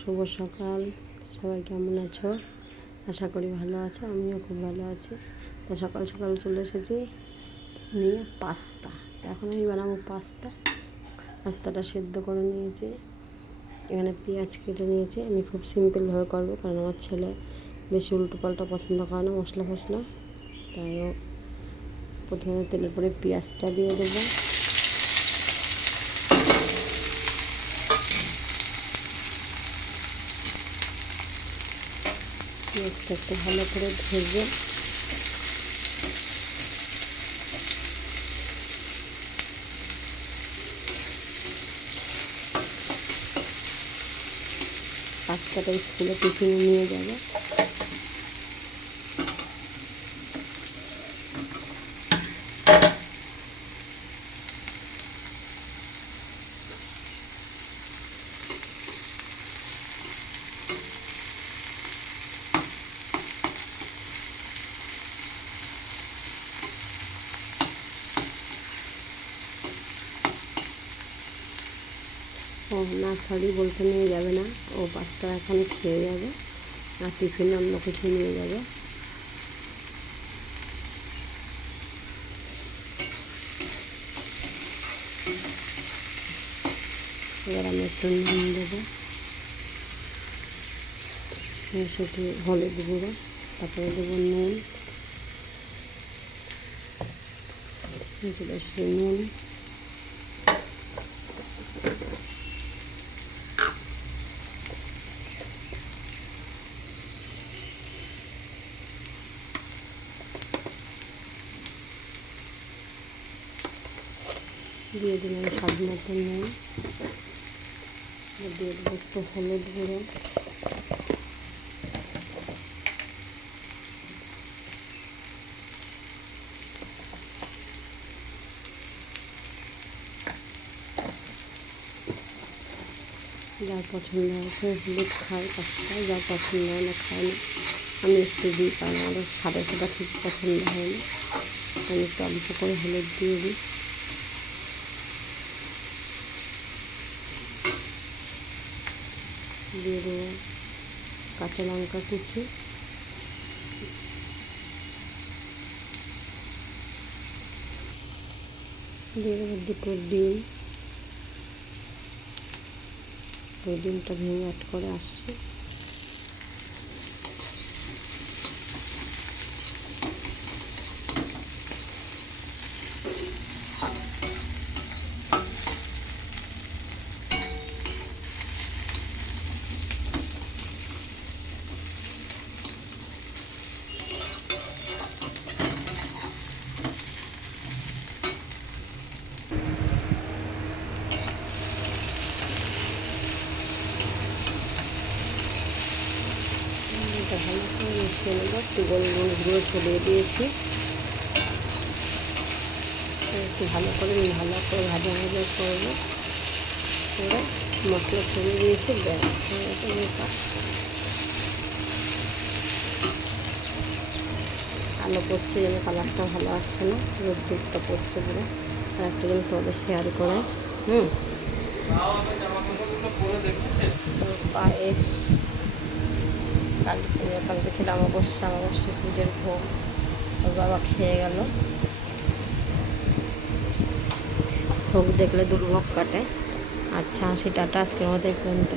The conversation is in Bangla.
শুভ সকাল। সবাই কেমন আছো? আশা করি ভালো আছো, আমিও খুব ভালো আছি। তো সকাল সকাল চলে এসেছি নিয়ে পাস্তা। এখন আমি বানাবো পাস্তাটা সেদ্ধ করে নিয়েছি। এখানে পেঁয়াজ কেটে নিয়েছি। আমি খুব সিম্পলভাবে করবো, কারণ আমার ছেলে বেশি উল্টো পাল্টা পছন্দ করে না, মশলা ফসলা। তাই প্রথমে তেলের পরে পেঁয়াজটা দিয়ে দেবো। পেঁয়াজটা একটু ভালো করে ভেজে পাস্তাটা স্কুলে টিফিনে নিয়ে যাবে। ও নার্সারি বলতে নিয়ে যাবে না, ও পাস্তা এখন খেয়ে যাবে আর টিফিনে অন্য কিছু নিয়ে যাবে। এবার আমি একটু নুন দেবো, সেটি হলুদ গুঁড়ো, তারপরে দেবো নুন, নুন, দিয়ে দিলাম স্বাদ মতো নুন, দিয়ে দেবো একটু হলুদ গুঁড়ো, যা পছন্দ আছে হলুদ খায় পাস্তায়, যা পছন্দ হয় না খায় না। আমি একটু দিই, কারণ আমাদের সাদা সাদা ঠিক পছন্দ হয় না। আমি একটু অল্প করে হলুদ দিয়ে দিই। দিয়ে দেবো কাঁচা লঙ্কা কুচি, দিয়ে দেবো দুটো ডিম। ওই ডিমটা ভেঙে অ্যাড করে আসছি। এটা ভালো করে মিশিয়ে নেব। একটু গোলমরিচ গুঁড়ো ছড়িয়ে দিয়েছি। একটু ভালো করে ভাজা ভাজা করবো। এবার মশলা ছড়িয়ে দিয়েছি, ব্যাস হয়ে গেছে। আলো পড়ছে যেন কালারটা ভালো আসছে না, রোদ্দুরটা পড়ছে পুরো। আর একটা জিনিস তোমাদের শেয়ার করে, পায়েস কালকে ছিল অমাবস্যা পুজোর ভোগ, ওর বাবা খেয়ে গেল। ভোগ দেখলে দুর্ভোগ কাটে। আচ্ছা, 80 টাটা, আজকের মতো এই পর্যন্ত।